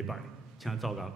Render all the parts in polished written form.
礼拜，请奏乐。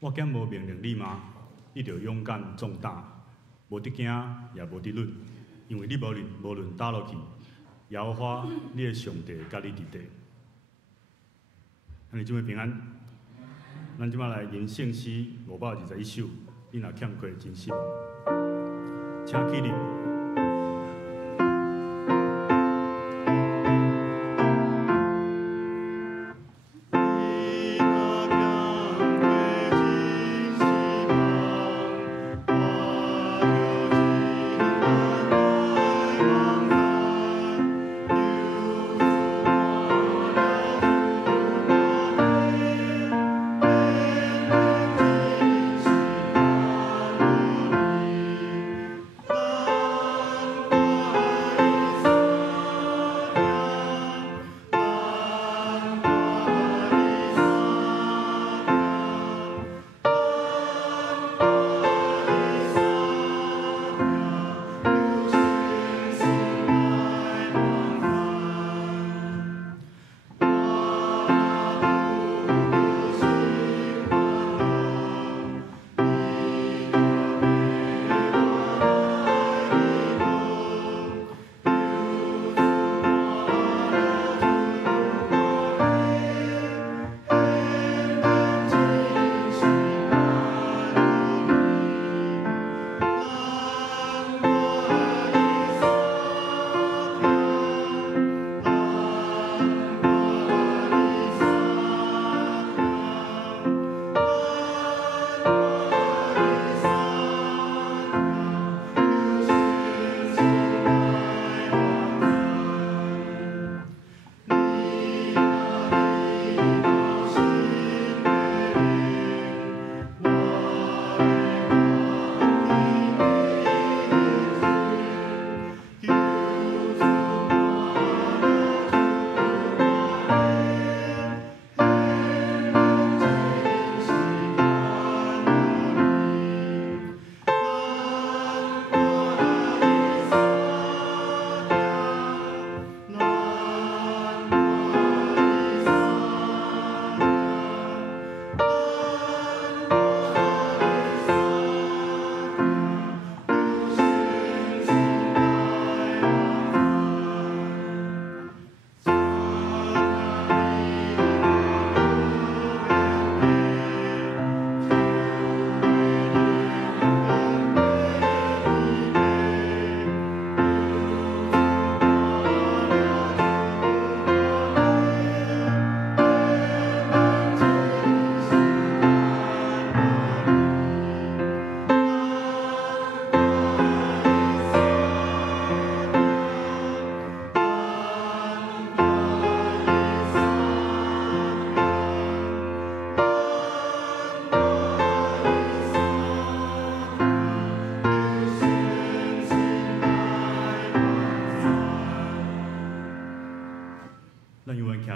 我竟无命令你吗？你着勇敢壮大，无得惊也无得论，因为你无论倒落去，摇花你的上帝甲你伫地。安尼即摆平安，咱即摆来吟圣诗521首，你若欠缺真失望，请起立。啊。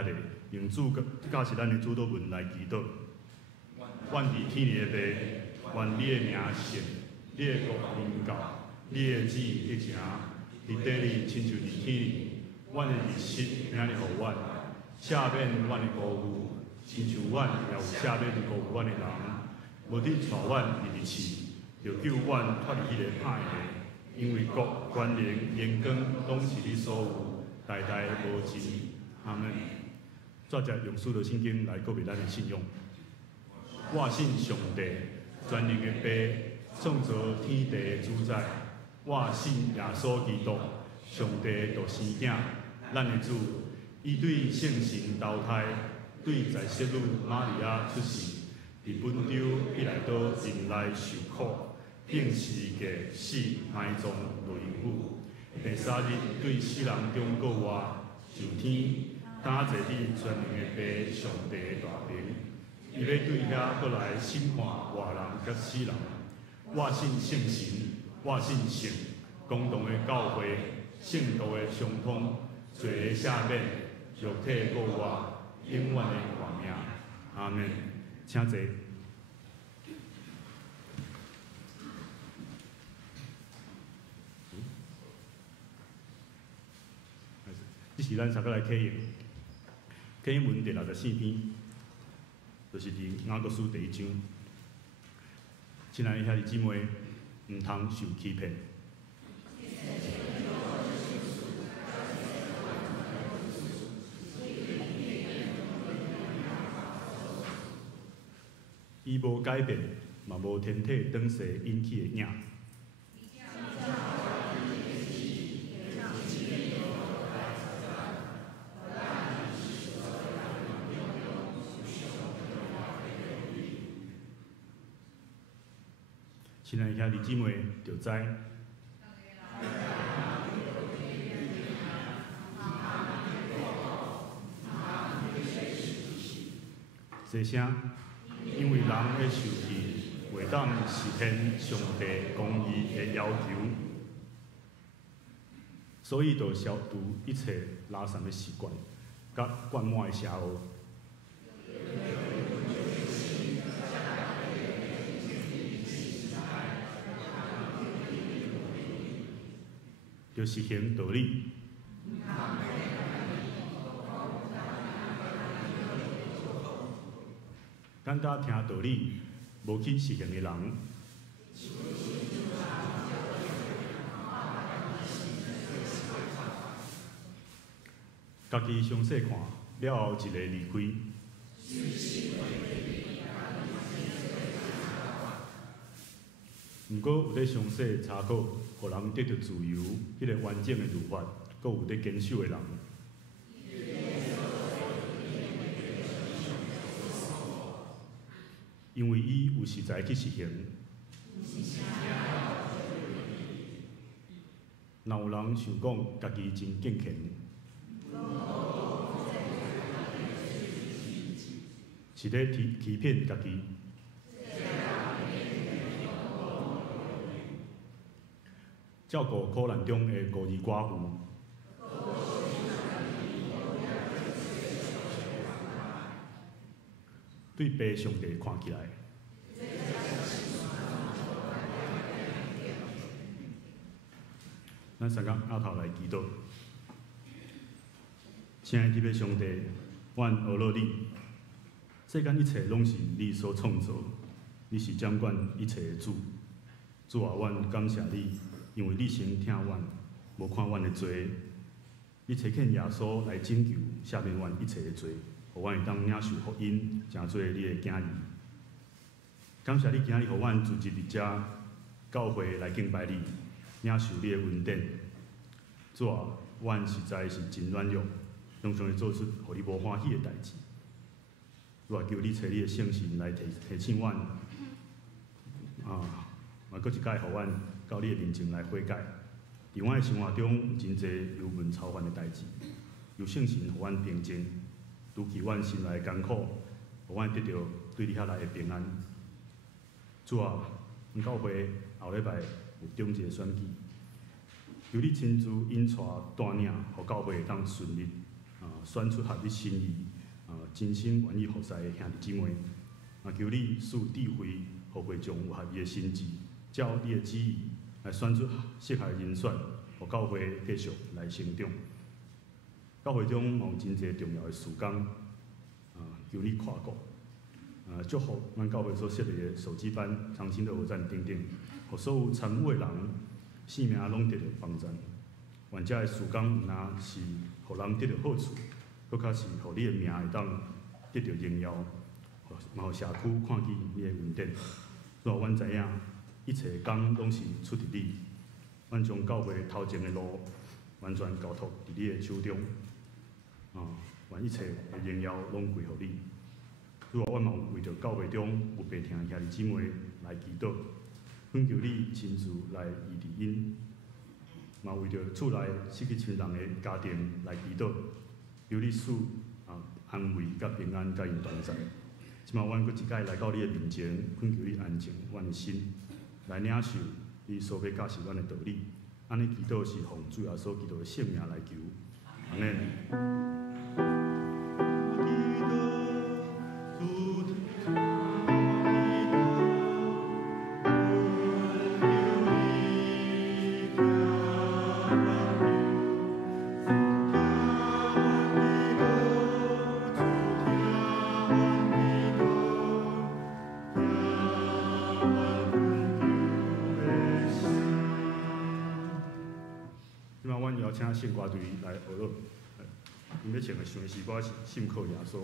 徛伫，用主教是咱的主祷文来祈祷。愿伫天里的爸，愿你的名圣，你的国临到，你的旨意一成，伫地里亲像伫天里。阮的日食领你互阮，赦免阮的辜负，亲像阮也有赦免辜负阮的人。无你带阮入去试，就救阮脱离迄个歹个。因为国、权力、荣光，拢是你所有，代代无尽。阿门。作者用使徒圣经来告别咱的信仰。我信上帝，全能的爸，创造天地的主宰。我信耶稣基督，上帝的独生囝。咱的主，伊对圣神投胎，对在世女玛利亚出世，伫本州一来到人来受苦，并是个死埋葬雷雨。第三日对世人中告活，上天，担坐你全能的爸上帝的大名，伊要对遐过来审判活人甲死人。我信圣神，我信圣，公同的教会，圣道的相通。罪的赦免，肉体过活，永远的活命。阿门。请坐。这是咱三个来启应，启应文第64篇，就是伫雅各书第1章。亲爱的兄弟姊妹，唔通受欺骗。伊无改变，嘛无天体转世引起的影。亲爱的兄弟姊妹，着知。细声。因为人的受气，袂当实现上帝公义的要求，所以就消除一切拉散的习惯，甲灌满的邪恶。就实行道理。简单听道理，无去实行的人，家己详细看了后，一个离开。毋过有咧详细查考，互人得到自由，迄个完整的律法，阁有咧坚守的人。因为伊有实在去实行。若有人想讲家己真敬虔，是咧欺骗家己。照顾苦难中的孤儿寡妇。对爸上帝看起来，咱三个阿头来祈祷。亲爱的天父上帝，阮学了你，世间一切拢是你所创造，你是掌管一切的主。主啊，阮感谢你，因为你先听阮，无看阮的罪，你差遣耶稣来拯救、赦免阮一切的罪。互阮会当领受福音，成做你的囝儿。感谢你今日互阮组织伫遮教会来敬拜你，领受你的恩典。主啊，阮实在是真软弱，常常会做出互你无欢喜的代志。主啊，求你找你的圣神来提醒阮，嘛搁一摆互阮到你的面前来悔改。伫阮的生活中，真侪忧闷操烦的代志，由圣神互阮平静。拄起阮心内艰苦，互阮得到对你遐来的平安。主啊，阮教会后礼拜有中一个选举，求你亲自引带带领，互教会会当顺利选出合你心意，真心愿意服侍的兄弟姊妹，求你赐智慧，互会众有合伊的心智，照你的旨意来选出适合人选，互教会继续来成长。教会中有真侪重要的事工，求你看顾，祝福咱教会所设立的手机班、长青乐活站等等，互所有参与的人性命拢得到帮助。愿遮的事工毋但是互人得到好处，搁较是互你的名会当得到荣耀，嘛互社区看见你的恩典。若阮知影，一切工拢是出伫你，阮将教会头前的路完全交托伫你的手中。愿一切的荣耀拢归乎你。主啊，阮嘛为着教会中有病痛的兄弟姊妹来祈祷，恳求你亲自来医治因。嘛为着厝内失去亲人的家庭来祈祷，求你赐安慰、甲平安、甲因同在。即马阮搁一摆来到你的面前，恳求你安静阮的心，来领受你所要教示阮的道理。安尼祈祷是奉主耶稣基督的圣名来求，阿门。请圣歌队来学乐，因要唱的唱的诗歌是信靠耶稣。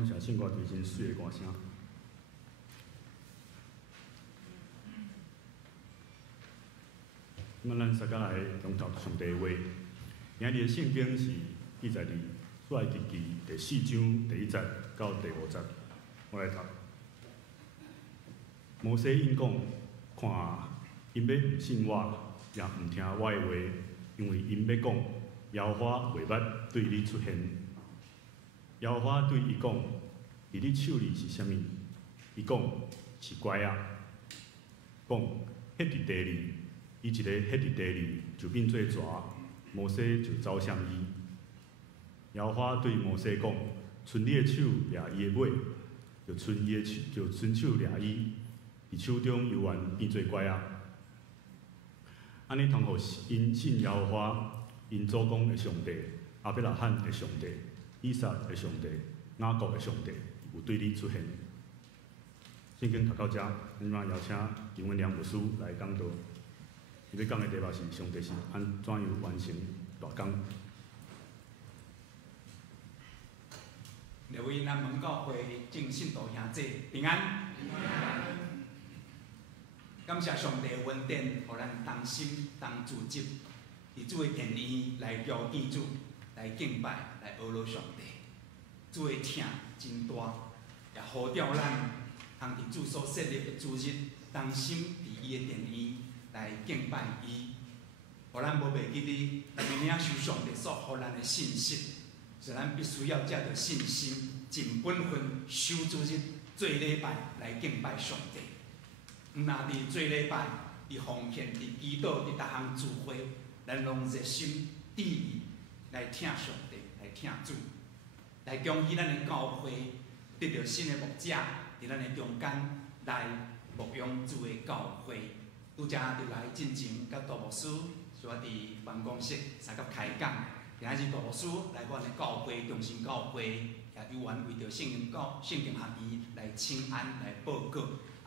感谢圣歌队真水的歌声。咱大家来共读上帝的话。今日的圣经是记载伫出埃及记第4章第1节到第5节。我来读。摩西因讲：看，因要毋信我，也毋听我的话，因为因要讲，耶和华袂捌对你出现。耶和华对伊讲：伫你手里是啥物？伊讲是拐仔。讲迄伫地里，伊一个迄伫地里就变做蛇，摩西就走向伊。耶和华对摩西讲：伸你的手掠伊的尾，就伸手掠伊，伫手中犹原变做拐仔。安尼通互因信耶和华，因祖公的上帝，亚伯拉罕的上帝，以撒的上帝，雅各的上帝，有对你出现。圣经读到遮，咱嘛邀请金文良牧师来讲道。伊要讲的题目是：上帝是安怎样完成大工？各位咱门教会正信徒兄弟平安。感谢上帝的恩典，互咱同心同自执，伫主的殿院来邀见主，来敬拜，来学罗上帝。主的疼真大，也呼召咱通伫主所设立的主日，同心伫伊的殿院来敬拜伊。互咱无袂记哩，领受上帝所互咱的信息，是咱必须要借着信心，尽本分守主日，做礼拜来敬拜上帝。毋那伫做礼拜，伫奉献，伫祈祷，伫逐项聚会，咱拢热心致意来听上帝，来听主，来恭喜咱的教会得到新的牧者，伫咱的中间来牧养主的教会。拄则就来进前，甲杜牧师说伫办公室三甲开讲，今仔日杜牧师来阮的教会中心教会，也有缘为着圣经学院来请安来报告。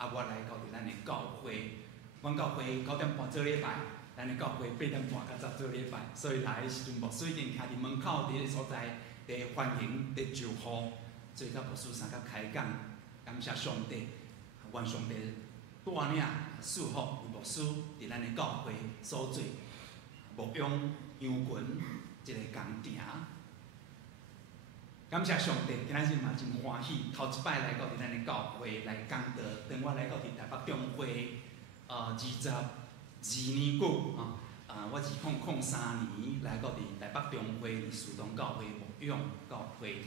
我来到伫咱的教会，阮教会9点半做礼拜，咱的教会8点半到10做礼拜，所以来的时阵，牧师已经徛伫门口伫个所在，伫欢迎伫招呼，所以甲牧师三甲开讲，感谢上帝，愿上帝带领祝福牧师伫咱的教会所做牧养羊群一个工程。感谢上帝，今仔日嘛真欢喜，头一摆来到伫咱的教会来讲道，等我来到伫台北中会22年久我2003年来到伫台北中会树洞教会牧养教会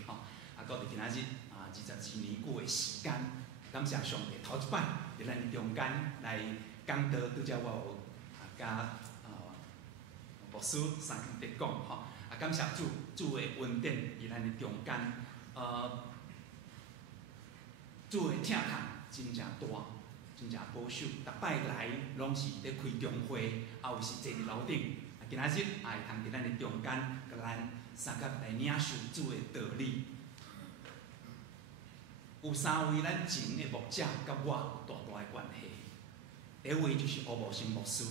到伫今仔日22年久的时间，感谢上帝，头一摆伫咱中间来讲道，拄则我有甲牧师三兄弟讲感谢主的恩典伫咱的中间，主的疼痛真正大，真正保守。逐摆来拢是咧开中会，也有是坐伫楼顶。今仔日也会通伫咱的中间，甲咱三甲来领受主的道理。有3位咱前的牧者，甲我有大大的关系。第一位就是吴茂生牧师，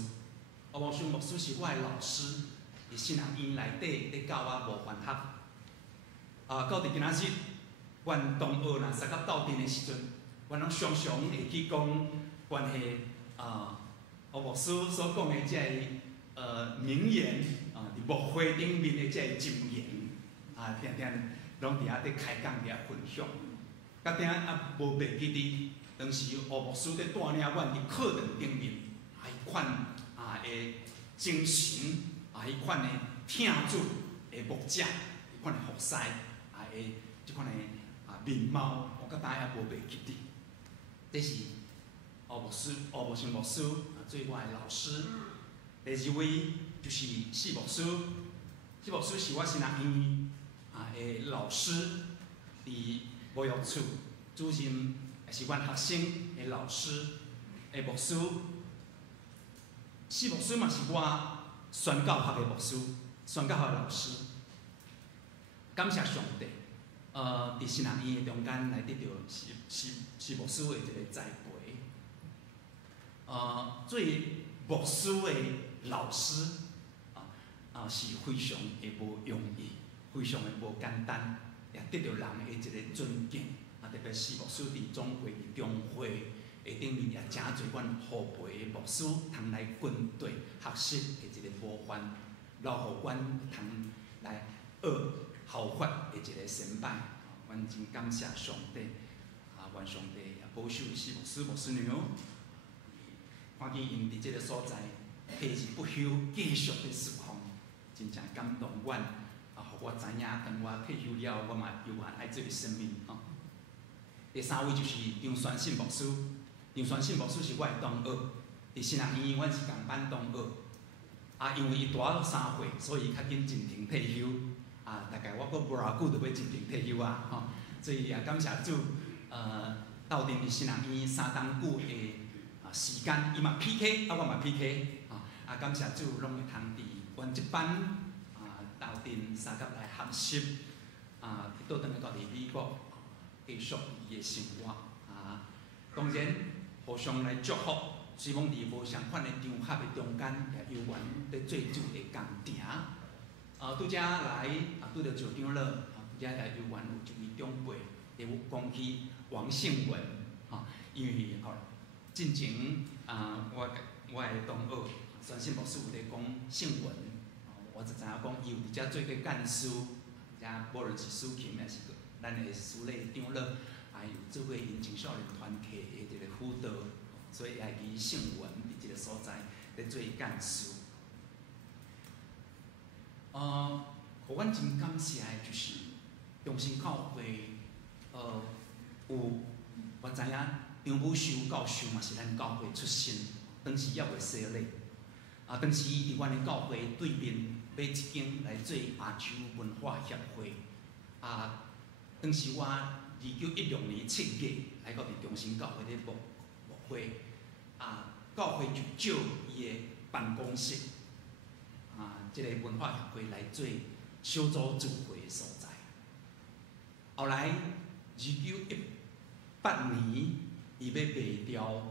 吴茂生牧师是我的老师。伫新人院内底咧教我无凡学，到伫今仔日，阮同学若三甲斗阵的时阵，阮拢常常会去讲关系吴牧师所讲的这个名言伫牧会顶面的这个箴言定定拢伫遐咧开讲伫遐分享，甲定无袂记哩，当时吴牧师咧带领阮伫课堂顶面迄款的精神。迄款的听主的牧者，迄款的服侍即款的面貌，我甲大家无袂记哩。这是吴茂生牧师做我的老师。第二位就是四牧师，四牧师是我新人院的老师，伫牧育处主任也是阮学生的老师的牧师。四牧师嘛是我宣教学的牧师，宣教学的老师，感谢上帝，伫新人院的中间来得到是牧师的一个栽培，做牧师的老师是非常的无容易，非常的无简单。也得到人的一个尊敬。啊，特别是牧师伫总会、伫中会下顶面也诚侪阮后辈的牧师，通来军队学习的一个模范，留互阮通来学效法的一个先摆。阮真感谢上帝，啊，愿上帝也保守是牧师、牧师娘，看见因伫即个所在悌而不休，继续的侍奉，真正感动阮。啊，互我知影，当我退休了，我嘛有愿爱做生命吼。第三位就是张宣信牧师，张宣信牧师是我的同学，伫新人医院，阮是共班同学。啊，因为伊大我3岁，所以较紧进庭退休。啊，大概我阁无偌久就要进庭退休啊，吼。所以也感谢主，斗阵伫新人医院3冬久的时间，伊嘛 PK， 啊我嘛 PK， 啊感谢主，拢会通伫阮即班斗阵三甲来学习，倒转来到伫美国。继续伊的生活当然互相来祝福，希望伫无相款的场合的中间，也有缘在做主的工程。拄则来拄着赵长老，拄则也有缘有一位长辈，会讲起王胜文，因为进前我的同学宣信牧师有咧讲胜文，我就知影讲伊有伫遮做过干事，遮无论是司琴也是咱的司礼长老，也有做过因青少年团契的一个辅导，所以也以胜文伫即个所在咧做干事。互阮真感谢的就是中心教会，有我知影张武修教授嘛是咱教会出身，当时也未洗礼，当时伊伫阮的教会对面买一间来做亚洲文化协会，当时我2016年7月来到伫中心教会咧牧会，教会就借伊的办公室，即个文化协会来做小组聚会的所在。后来2018年，伊要卖掉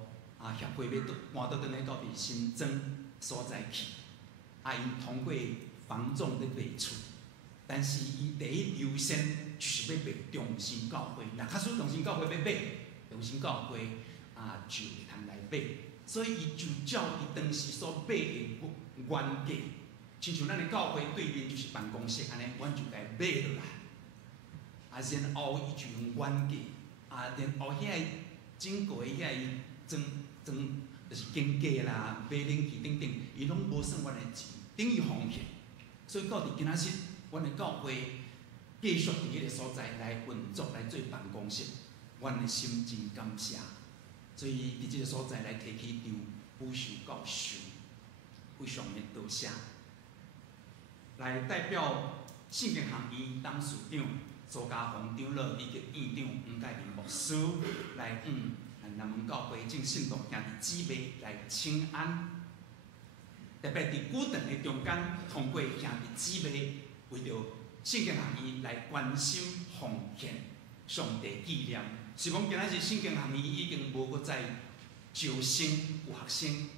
协会，要搬倒转来到伫新庄所在去，因通过房仲咧卖厝。但是伊第一优先就是要卖中心教会，若假使中心教会要买，中心教会就会通来买，所以伊就照伊当时所买的原价，亲像咱的教会对面就是办公室安尼，阮就该买落来。然后伊就用原价，然后遐个整个遐个就是经价啦、买冷气等等，伊拢无算阮的钱，等于奉献。所以到伫今仔日。阮的教会继续伫迄个所在来运作，来做办公室，阮的心真感谢。所以伫即个所在来提起张武修教授，非常的多谢。来代表圣经学院董事长苏家宏长老以及院长黄介仁牧师来南门教会正信徒兄弟姊妹来请安。特别伫久长的中间，通过兄弟姊妹。为着圣经学院来关心奉献上帝纪念，是讲今仔日圣经学院已经无搁再招生有学生，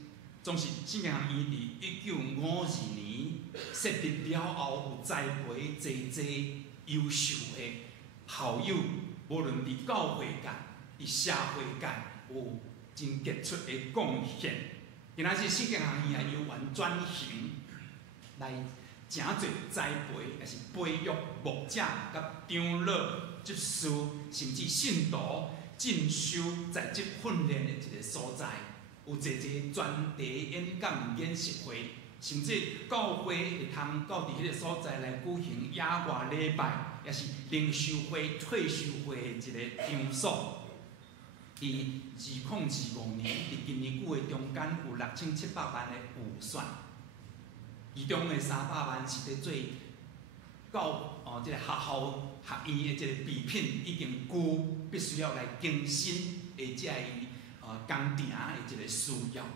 总是圣经学院伫1952年设立了后，有栽培侪优秀的校友，无论伫教会界、伫社会界有真杰出的贡献。今仔日圣经学院也有缘转型来。诚侪栽培，也是培育牧者、甲长老、执事，甚至信徒进修在职训练的一个所在。有侪专题演讲、演习会，甚至教会会通到伫迄个所在来举行野外礼拜，也是灵修会、退休会的一个场所。伫2025年，伫今年久的中间有6700万的预算。其中的300万是伫做即个学校学院的即个备品已经旧，必须要来更新的即个工程的一个需要。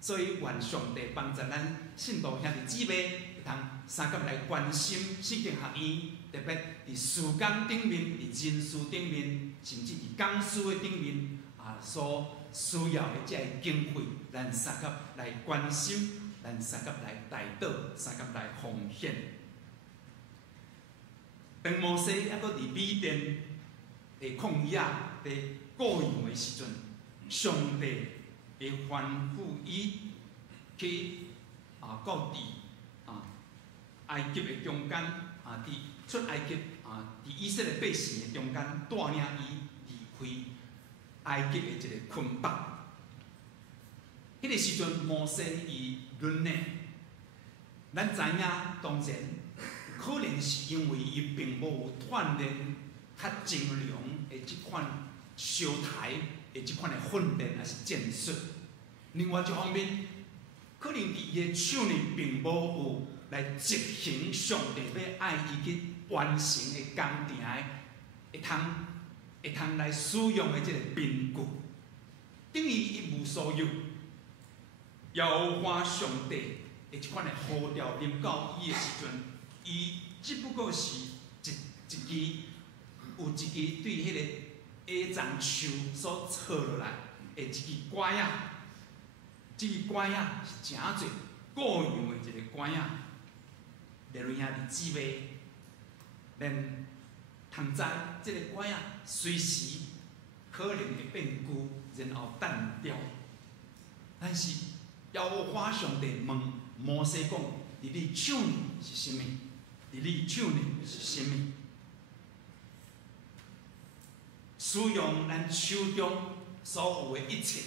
所以愿上帝帮助咱信徒兄弟姊妹，会通三甲来关心圣经学院，特别伫事工顶面、伫人事顶面，甚至伫讲师的顶面所需要的即个经费，咱三甲来关心。咱三甲来带导，三甲来奉献。特当摩西还阁伫米甸的旷野的过洋的时阵，上帝会吩咐伊去到埃及的中间伫出埃及伫以色列百姓的中间，带领伊离开埃及的一个困绑。迄个时阵，摩西伊忍耐，咱知影，当然可能是因为伊并无有锻炼较精良的即款烧台的即款的训练还是战术。另外一方面，可能伫伊的手里并无有来执行上帝要爱伊去完成的工程的，会通来使用的即个凭据，等于一无所有。耶和华上帝的即款的呼召临到伊的时阵，伊只不过是一支有一支对迄个矮丛树所插落来的一支拐仔，即支拐仔是诚侪固样的一个拐仔，连落遐伫姊妹，连通知即个拐仔随时可能会变旧，然后断掉。但是耶和华上帝问摩西讲：“伫你手里是甚物？伫你手里是甚物？”使用咱手中所有的一切，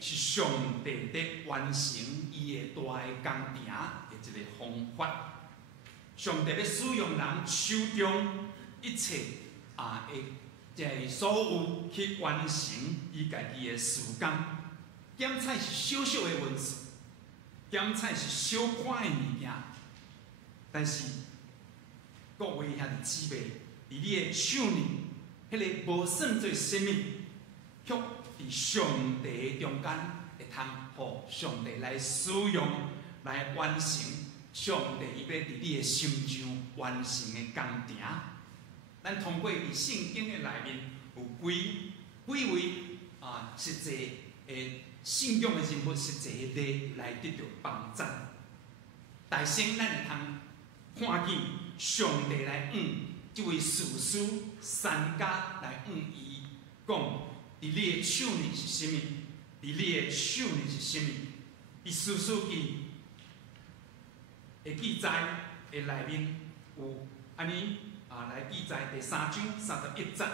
是上帝在完成伊的大个工程的一个方法。上帝要使用人手中一切即个所有去完成伊家己的事工。检菜是小小的文字，检菜是小款的物件，但是各位遐的姊妹，伫你的手里，迄个无算做什物，却伫上帝中间会通互上帝来使用，来完成上帝伊要伫你的心上完成的工程。咱通过伫圣经的内面有几位实际的信仰的人物，实际的例来得到帮助。大先咱会通看见上帝来这位士师三家来伊讲：伫你的手里是甚物？伫你的手里是甚物？伫士师记的记载的内面有安尼来记载第3章31节，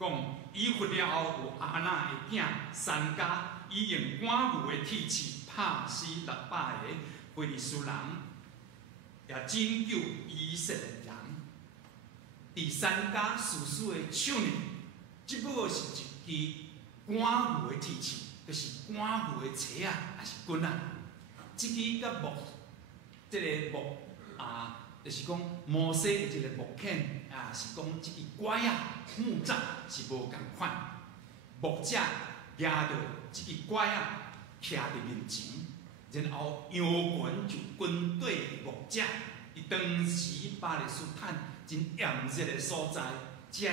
讲伊活了后有阿那的囝三家。伊用赶牛的铁器拍死600个非利士人，也拯救以色列人。第三家士师的手里，只不过是一支赶牛的铁器，就是赶牛的车啊，还是棍啊。这支甲这个木就是讲摩西的一个木钿是讲这支拐啊木杖是无共款，木者抓着这支拐仔徛伫面前，然后羊群就军队牧者。伫当时巴勒斯坦真炎热的所在，遮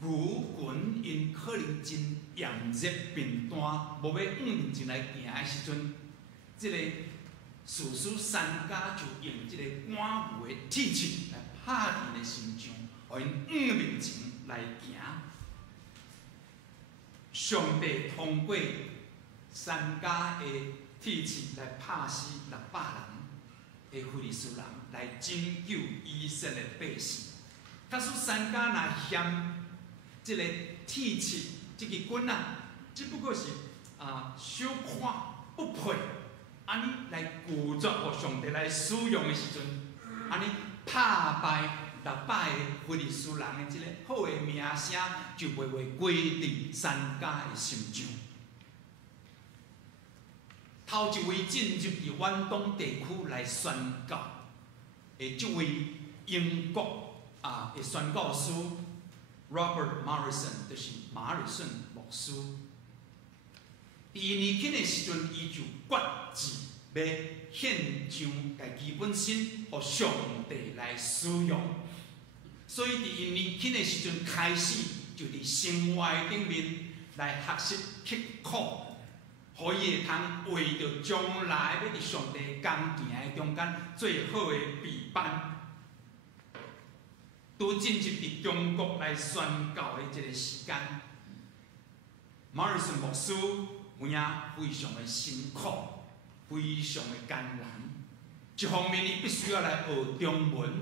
牛群因可能真炎热贫寒，无要面前来行的时阵，这个士师三家就用这个赶牛的铁器来拍因的心上，互因面前来行。上帝通过三家的铁器来拍死600人的非利士人，来拯救以色列百姓。假使三家若嫌这个铁器、这个棍只不过是小看不配，安尼来拒绝互上帝来使用的时阵，安尼拍败600个非利士人的这个好的名声，就袂会归伫三家的心上。头一位进入伫远东地区来宣教的这位英国的宣教师 Robert Morrison， 就是马尔逊牧师。第年轻的时阵，伊就决志要献上家己本身，互上帝来使用。所以，伫伊年轻的时阵开始，就伫生活顶面来学习刻苦，互伊会通为着将来要伫上帝工程的中间最好的备班。都进入伫中国来宣教的这个时间，马尔森牧师有影非常的辛苦，非常的艰难。一方面，伊必须要来学中文、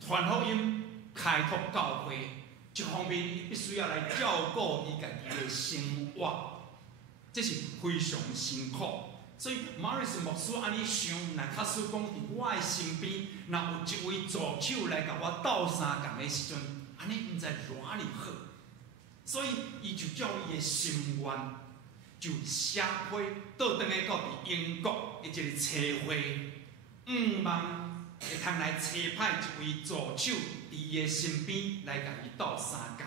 传福音、开拓教会；一方面，伊必须要来照顾伊家己的生活，这是非常辛苦。所以，马尔森牧师安尼想，若假使讲伫我的身边，若有一位助手来甲我斗相共的时阵，安尼毋知偌尔好。所以，伊就照伊的心愿，就写批倒转来到伫英国的一个车会，望会通来找派一位助手伫伊的身边来甲伊斗相共。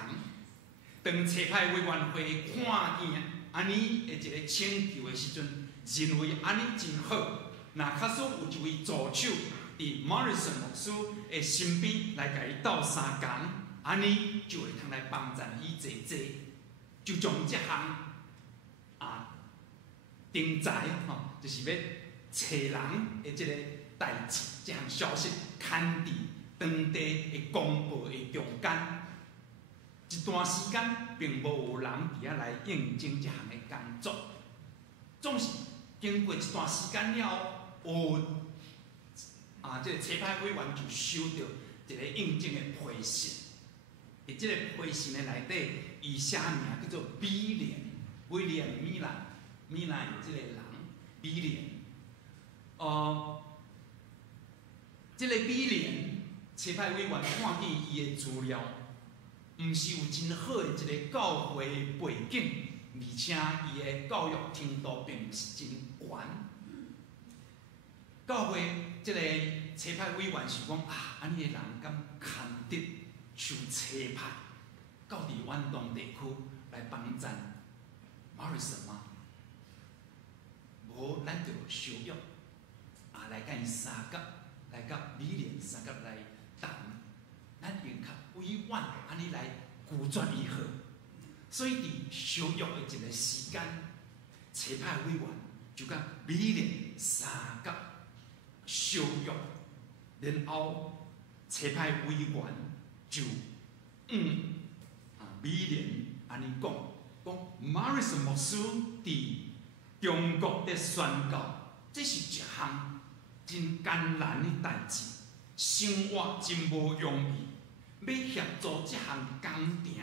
当找派委员会看见安尼的一个请求的时阵，认为安尼真好，若假使有一位助手伫马尔森牧师的身边来甲伊斗相共，安尼就会通来帮助伊坐坐，就将这项征才就是要找人的这个代志，这项消息刊伫当地的公报的中间。一段时间并无有人伫遐来应征这项的工作，总是经过一段时间了后，这个车派委员就收到一个应征的批信。伫这个批信的内底，伊写名叫做威廉米兰的这个人，米廉。这个米廉车派委员看见伊的资料，毋是有真好的一个教会背景，而且伊的教育程度并毋是真悬。教会这个车派委员想讲安尼的人敢堪得受车派到伫远东地区来帮助马尔森吗？无，咱就相约来甲伊相甲，来甲米廉相甲来谈，咱用较委婉安尼来拒绝伊好。所以伫相约的一个时间，车派委员就甲米廉相甲相约，然后车派委员就米廉安尼讲马尔森牧师伫中国的宣教，这是一项真艰难的代志，生活真无容易。要协助这项工程，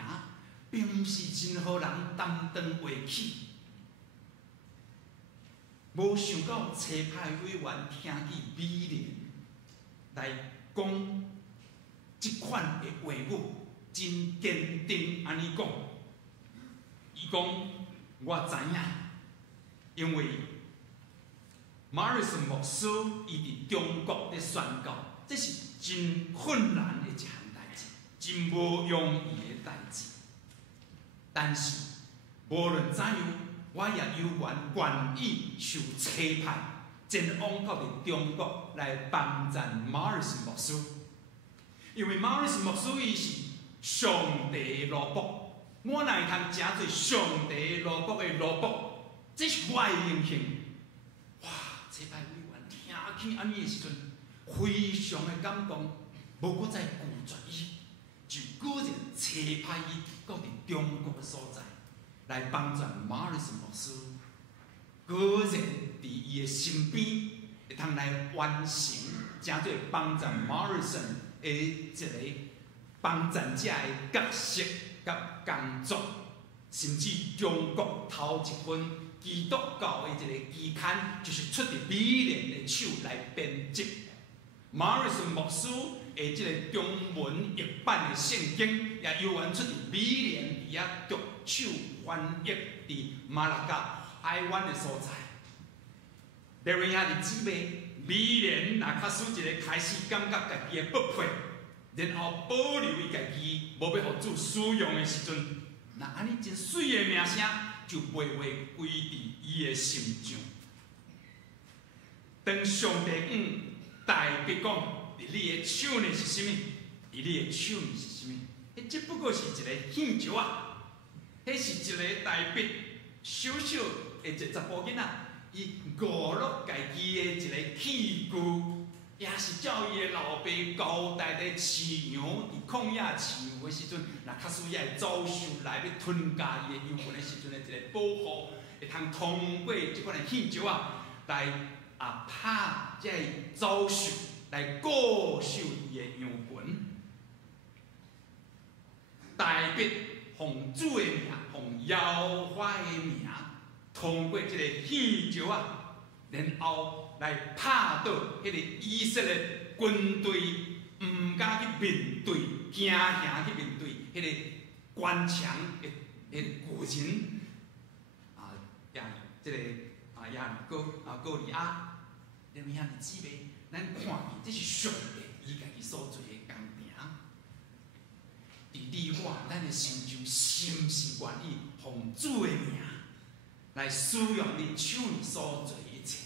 并毋是真好人担当袂起。无想到车派委员听见米廉来讲这款的话语，真坚定安尼讲。伊讲我知影，因为马尔森牧师伊伫中国咧宣教，这是真困难的一项代志，真无容易的代志。但是无论怎样，我也有愿意受车派前往到伫中国来帮助马尔森牧师，因为马尔森牧师伊是上帝的奴仆。我若会通真做上帝奴仆的奴仆，这是我的荣幸。哇！车派委员听起安尼的时阵，非常的感动，无搁再拒绝伊，就果然车派伊到伫中国的所在，来帮助马尔森牧师，果然伫伊的身边，会通来完成真做帮助马尔森的一个帮助者的角色。甲工作，甚至中国头一份基督教的一个期刊，就是出自米廉的手来编辑。马尔森牧师的这个中文译版的圣经，也由源出自米廉伊遐独手翻译伫马拉加海湾的所在。在位遐的姊妹，米廉若假使一个开始感觉家己的不配。然后保留伊家己无要互主使用的时阵，那安尼真水的名声就袂归伫伊的心上。当上帝代笔讲，伫你的手呢是甚物？伫你的手呢是甚物？迄只不过是一个线石啊，迄是一个代笔小小的一查甫囡仔，伊误落家己的一个器具。也是照伊的老爸交代的饲养伫旷野饲牛的时阵，若较需要走兽来要吞家己的羊群的时阵的一个保护，会通通过即款的气石啊，来拍即个走兽，来固守伊的羊群。代笔奉主的名，奉耶和华的名，通过即个气石啊，然后来拍倒迄个以色列军队。 唔敢去面对，惊吓去面对迄个顽强的巨人即个哥利亚，你们兄弟姊妹，咱看见这是上帝伊家己所做的工程。伫你我咱的心中，是毋是愿意奉主的名来使用你手里所做的一切？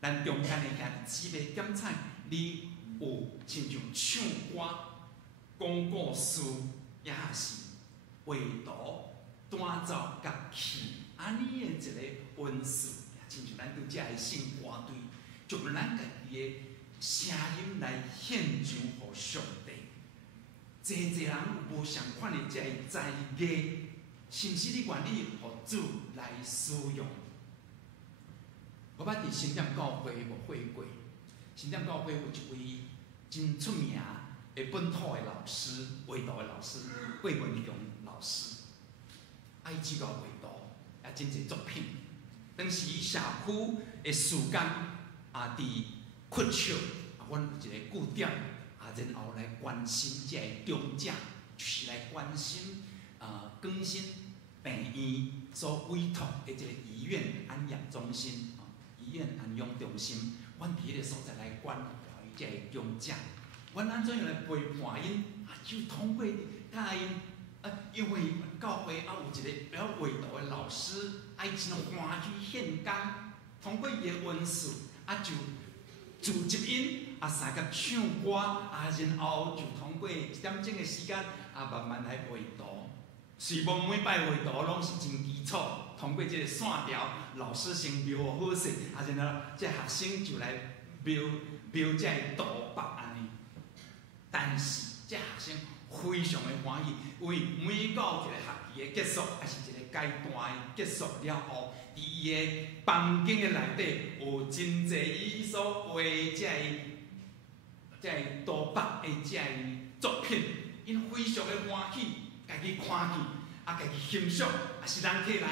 咱中间的兄弟姊妹检查你。 有亲像唱歌、讲故事，也是画图、弹奏乐器，安尼的一个温素，亲像咱对遮个圣歌队，就用咱家己的声音来献上互上帝。济人有无相款的遮个才艺，是毋是你愿意互主来使用？我捌伫新店教会无会过，新店教会有一位。 真出名的本土的老师，画图的老师，郭文强老师，爱指导画图，也真侪作品。当时社区的时间伫缺少，阮有一个据点，然后来关心这个长者，就是来关心更新病院所委托的这个医院安养中心，医院安养中心，阮伫迄个所在来关。 这个长者，阮安怎样来陪伴因？就通过教因，因为教会有一个了画图的老师，爱真欢喜献工，通过伊的温素，就组织因，三甲唱歌，然后就通过1点钟的时间，慢慢来画图。虽无每摆画图拢是真基础，通过这个线条，老师先描好势，然后这学生就来描这个图画安尼。但是这学生非常的欢喜，因为每到一个学期的结束，还是一个阶段的结束了后，伫伊的房间的内底有真侪伊所画这个图画的这个作品，因非常的欢喜，家己看去，家己欣赏，也是人起来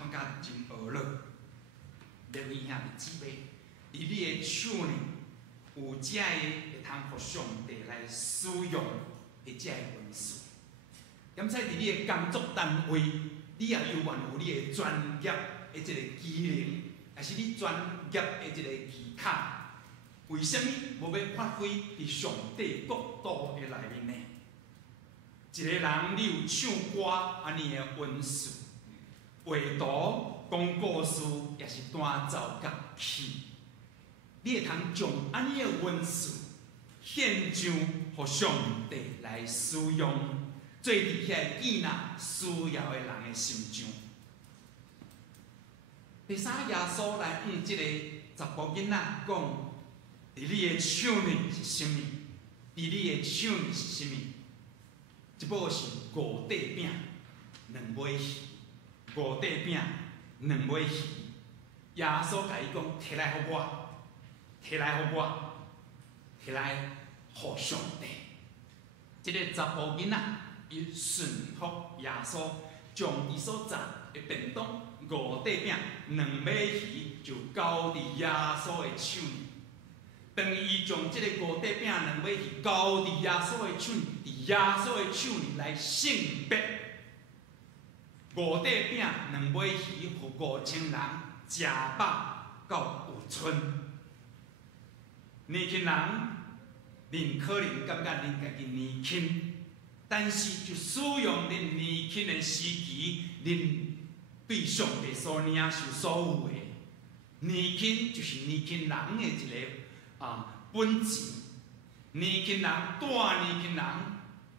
感觉真娱乐。各位兄弟姊妹，伫你的手里有这个会通互上帝来使用的这个元素。踮在伫你的工作单位，你也有愿有你的专业的这个技能，还是你专业的这个技巧？为什么无要发挥伫上帝国度的内面呢？一个人你有唱歌安尼的元素，画图、讲故事，也是弹奏乐器，你会通将安尼的元素献上互上帝来使用，做伫遐囡仔需要的人的心上。第三，耶稣来即个查甫囡仔讲，伫你的手里是啥物？伫你的手里是啥物？一部是五块饼、2尾鱼，五块饼、2尾鱼。耶稣甲伊讲：摕来互我，摕来互我，摕来互上帝。这个查甫囡仔伊顺服耶稣，将伊所载的便当5块饼、2尾鱼就交伫耶稣的手里。当伊将这个5块饼、2尾鱼交伫耶稣的手里，伫耶稣的手里来圣别。5块饼、2尾鱼，互5000人食饱到有剩。年轻人，恁可能感觉恁家己年轻，但是就使用恁年轻的时期，恁对上帝所领受所有的年轻，就是年轻人的一个本质。年轻人带年轻人，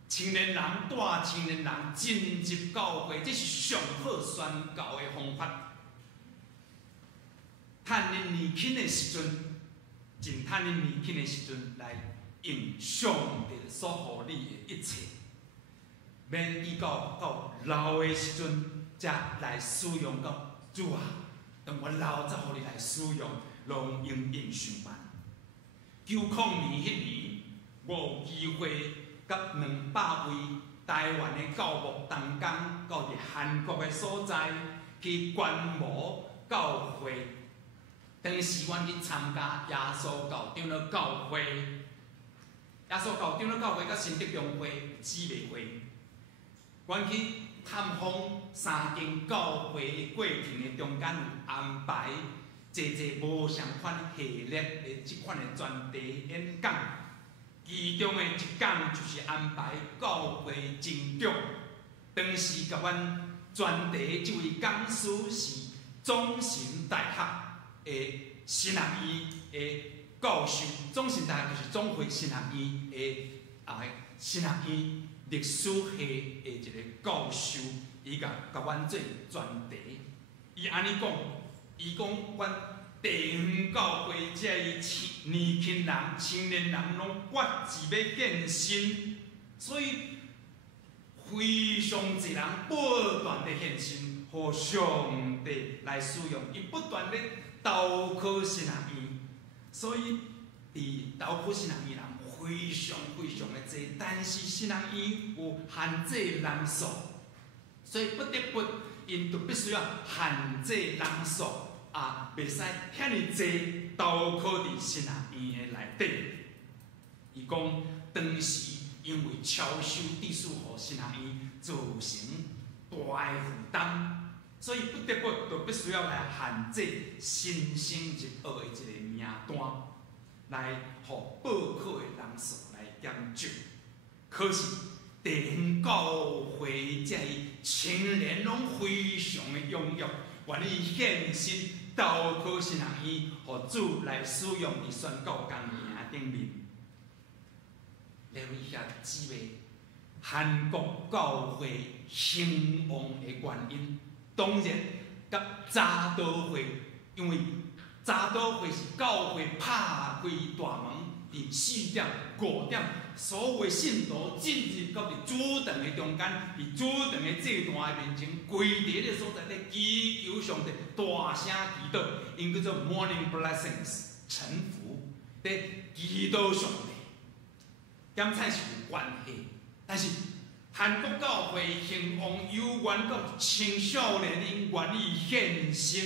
青年人带青年人进入教会，这是上好宣教的方法。趁恁年轻的时阵，尽趁恁年轻的时阵来用上帝所予你的一切，免伊到老的时阵，才来使用到主啊。当我老才互你来使用，拢用上万。90年迄年，我有机会甲200位台湾的教牧同工，到伫韩国的所在去观摩教会。当时阮去参加耶稣教长老教会，耶稣教长老教会甲新德中会姊妹会，阮去探访3间教会的过程的中间有安排侪无相款系列的即款的专题演讲，其中的一讲就是安排教会成长。当时甲阮专题这位讲师是中神大学的神学院的教授，中神大学就是中会神学院的神学院历史系的一个教授，伊甲阮做专题。伊安尼讲，伊讲阮地方教会这年轻人、青年人拢决志要献身，所以非常侪人不断的献身，互上帝来使用。伊不断的投靠神学院，所以伫投靠神学院人非常的多，但是神学院有限制人数，所以不得不因就必须要限制人数。袂使遐尼济投靠伫神学院的内底。伊讲当时因为超收地数互神学院造成大的负担，所以不得不就必须要来限制新生入学的一个名单，来互报考的人数来减少。可是地方教会这青年拢非常的踊跃，愿意献身。投靠神学院，互主来使用伫宣告公名顶面。了解遐姊妹，韩国教会兴旺的原因，当然甲查道会，因为查道会是教会拍开大门，伫4点、5点。所有的信徒进入到伫主堂的中间，伫主堂的祭坛的面前，跪伫个所在咧祈求上帝，大声祈祷，因叫做 Morning Blessings 臣服，咧祈祷上帝。点菜是有关系，但是韩国教会兴旺有缘到青少年因愿意献身，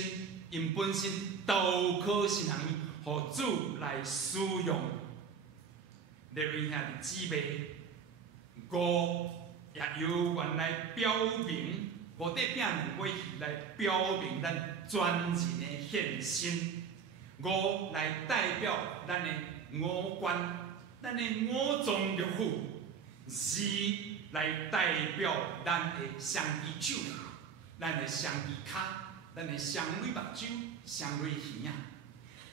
因本身投靠神学院，互主来使用。列位兄弟姊妹，我也有缘来表明，我得摒两尾来表明咱全人的献身。我来代表咱的五官，咱的五脏六腑；是来代表咱的双支手、咱的双支脚、咱的双蕊目睭、双蕊耳啊。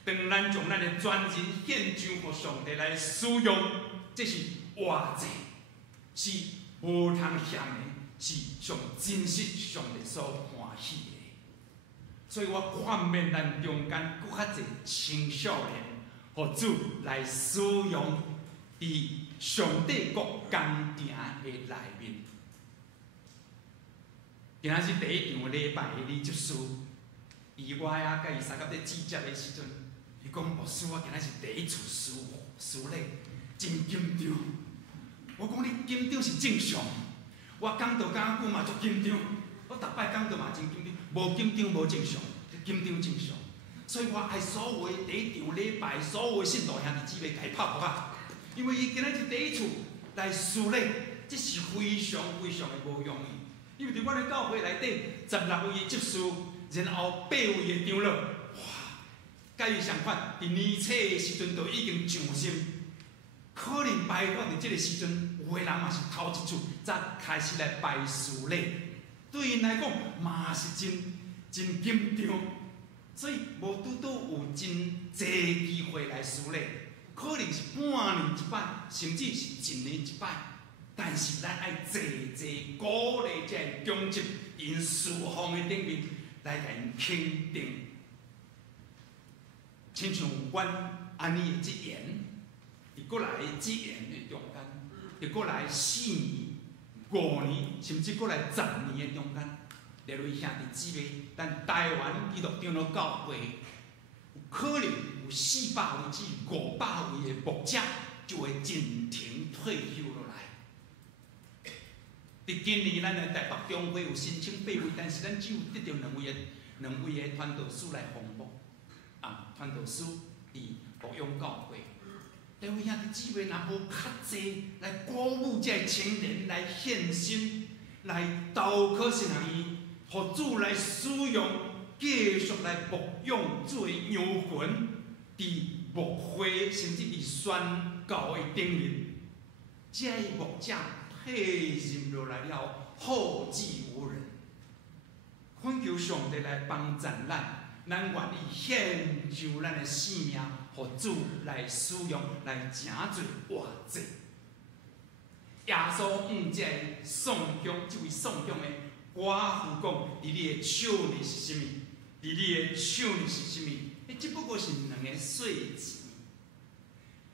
当咱将咱的全人献上互上帝来使用，这是活者，是无通嫌的，是上真实上帝所欢喜的。所以我看免咱中间搁较侪青少年，互主来使用伫上帝国工程的内面。今仔是第一场礼拜的礼节师，伊我甲伊三甲咧致接的时阵。伊讲牧师，我今仔是第一次施礼，真紧张。我讲你紧张是正常，我讲道讲久嘛足紧张，我逐摆讲道嘛真紧张，无紧张无正常，紧张正常。所以我爱所有的第一场礼拜，所有的信徒兄弟姊妹甲伊拍鼓啊，因为伊今仔是第一次来施礼，这是非常的无容易。因为伫阮的教会内底，16位的执事，然后8位的长老。甲伊相反，伫年初的时阵就已经上心，可能拜访伫即个时阵，有个人嘛是头一次才开始来拜师礼，对因来讲嘛是真紧张，所以无拄有真济机会来师礼，可能是半年一摆，甚至是1年一摆，但是咱爱济鼓励这中职因侍奉的顶面来甲因肯定。亲像阮安尼的即言，伫过来1年的中间，伫过来4年、5年，甚至过来10年的中间，列位兄弟姊妹，咱台湾基督长老教会有可能有400位至500位的牧者就会进庭退休落来。伫今年咱的台北中会有申请8位，但是咱只有得到2位的传道师来奉牧，传道师伫牧养教会。列位兄弟姊妹，若无较济来鼓舞这青年来献身，来投靠神院，互主来使用，继续来牧养主的羊群，伫牧会甚至伫宣教的顶面，这牧者退任落来了，后继无人。恳求上帝来帮助咱，咱愿意献上咱的性命，互主来使用，来成做活祭。耶稣这送香，这位送香的寡妇讲：伫你的手里是甚物？伫你的手里是甚物？只不过是2个碎钱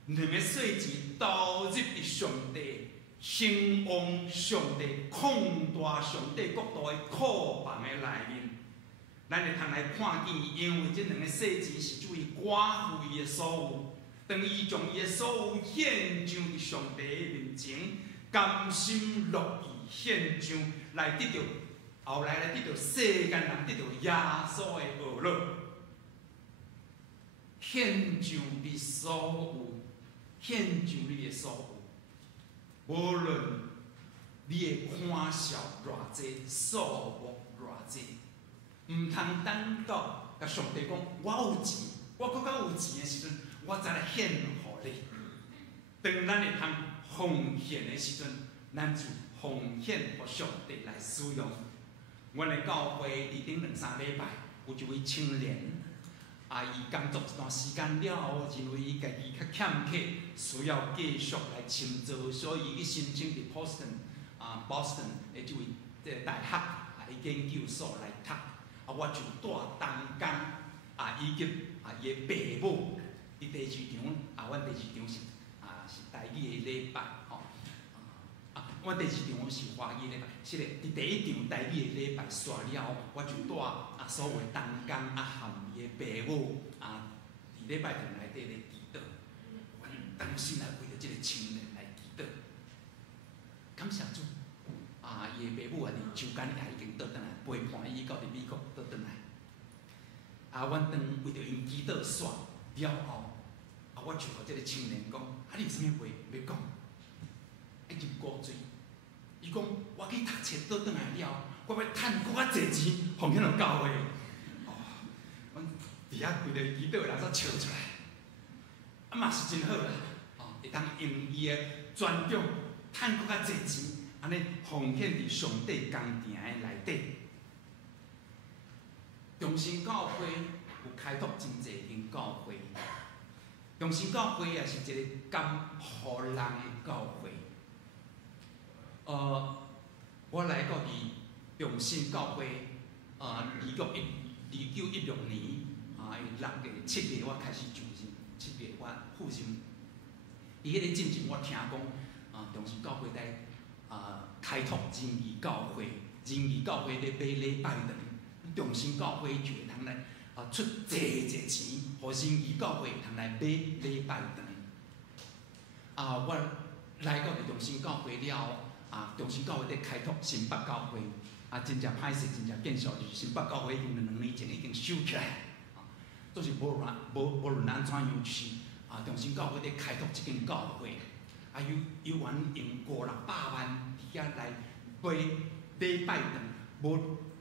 ，2个碎钱投入伫上帝兴旺上帝、扩大上帝国度的库房的内面。咱会通来看见，因为这2个细钱是这位寡妇伊的所有，当伊将伊的所有献上伫上帝的面前，甘心乐意献上，来得到后来得到世间人得到耶稣的恶乐，献上你所有，献上你的所有，无论你的欢笑偌济，数目偌济。唔通等到甲上帝讲，我有钱，我搁较有钱的时阵，我再来献互你。当咱会通奉献的时阵，咱就奉献互上帝来使用。阮的教会伫顶2-3礼拜，有一位青年，伊工作一段时间了后，认为伊家己较欠缺，需要继续来深造，所以伊申請伫 Boston 的这位大学研究所来读。我就带同工，以及伊的爸母伫第2场，阮第2场是台语的礼拜，阮第2场是华语礼拜。是咧，伫第1场台语的礼拜煞了，我就带所有的同工含伊的爸母伫礼拜堂内底咧祈祷，阮当心来为着这个青年来祈祷。感谢主。伊的爸母伫秋间已经倒转来，陪伴伊到伫美国倒转来。阮当为着因祈祷煞了后，我就互这个青年讲：你有啥物话要讲？一入古水，伊讲：我去读册倒转来了，我要趁搁较侪钱，奉献落教会。阮伫遐为着祈祷人煞笑出来，嘛是真好啦。会当用伊的专长，趁搁较侪钱。安尼奉献伫上帝工程的内底，中心教会有开拓真侪间教会，中心教会也是一个甘互人的教会。我来到伫中心教会，1916年6月、7月我开始就任，7月我负责。伫迄个进前，我听讲中心教会在开拓仁义教会，仁义教会咧买礼拜堂，中心教会就会通来出侪钱，互仁义教会通来买礼拜堂。我来到伫中心教会了后，中心教会咧开拓新北教会，真正歹势，真正见效，就是新北教会已经2年前已经收起来，都是无论安怎样，就是中心教会咧开拓一间教会。有缘用500-600万伫遐来买礼拜堂，无，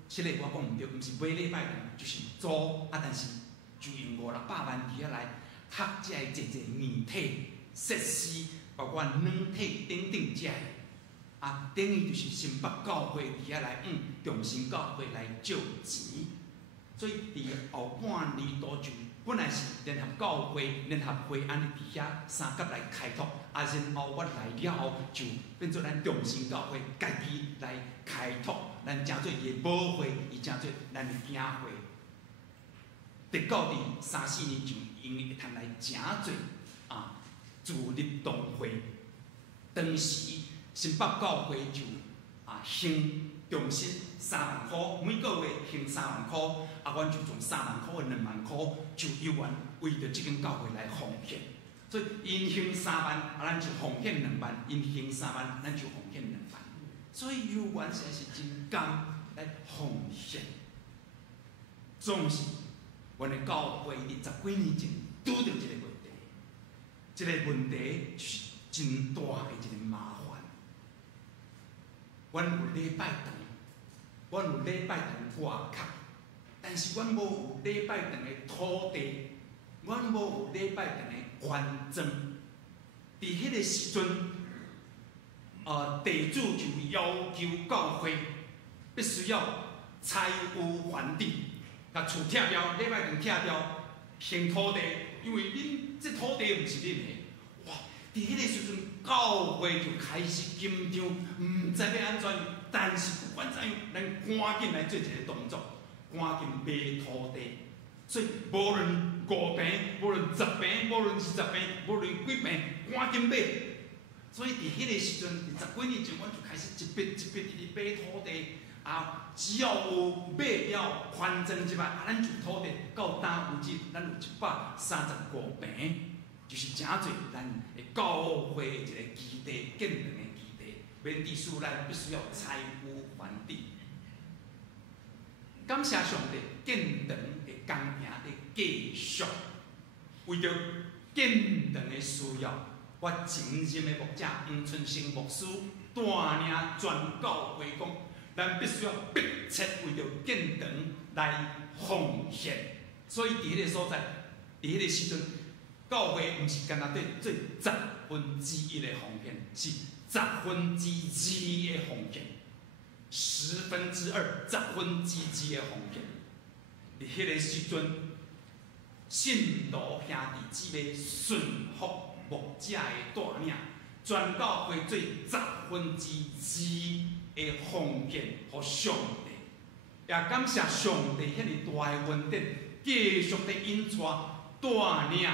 这个我讲毋对，毋是买礼拜堂，就是租，但是就用500-600万伫遐来学这个侪硬体设施，包括软体等等这个，等于就是新北教会伫遐来中心教会来借钱，所以伫后半年多就本来是联合教会、联合会安尼伫遐3甲来开拓。然后我来了后，就变做咱中心教会家己来开拓，咱诚做伊的母会，伊诚做咱的囝会。直到伫3-4年前，因会通来诚做自立同会，当时新北教会就兴重新3万块，每个月兴3万块，阮就从3万块的2万块，就有缘为着即间教会来奉献。所以因兴3万，咱就奉献2万；因兴3万，咱就奉献2万。所以有缘实在是真甘来奉献。总是，阮的教会伫10几年前拄着一个问题，这个问题就是真大的一个麻烦。阮有礼拜堂，阮有礼拜堂外壳，但是阮无有礼拜堂的土地，阮无有礼拜堂的权证。伫迄个时阵，地主就要求教会必须要财务还地。甲厝拆掉，礼拜堂拆掉，兴土地，因为恁这土地毋是恁的。哇！伫迄个时阵，教会就开始紧张，毋知要安怎样。但是不管怎样，咱赶紧来做一个动作，赶紧买土地。所以无论5坪，无论10坪，无论20坪，无论几坪，赶紧买。所以伫迄个时阵，10几年前，阮就开始一笔一笔伫买土地。只要有买了权证即摆，咱就土地到当为止，咱有135坪，就是诚侪咱的教会的一个基地，建堂的基地，免致使咱必须要财务还地。感谢上帝，建堂的工程的继续，为着建堂的需要，我前任的牧者黄春生牧师带领全教会讲。咱必须要迫切为着建堂来奉献，所以伫迄个所在，伫迄个时阵，教会毋是干那做1/10的奉献，是2/10的奉献，2/10，1/10的奉献。伫迄个时阵，信徒兄弟姊妹顺服牧者的带领，全教会做2/10。的奉献给上帝，也感谢上帝遐尼大的恩典，继续的引带领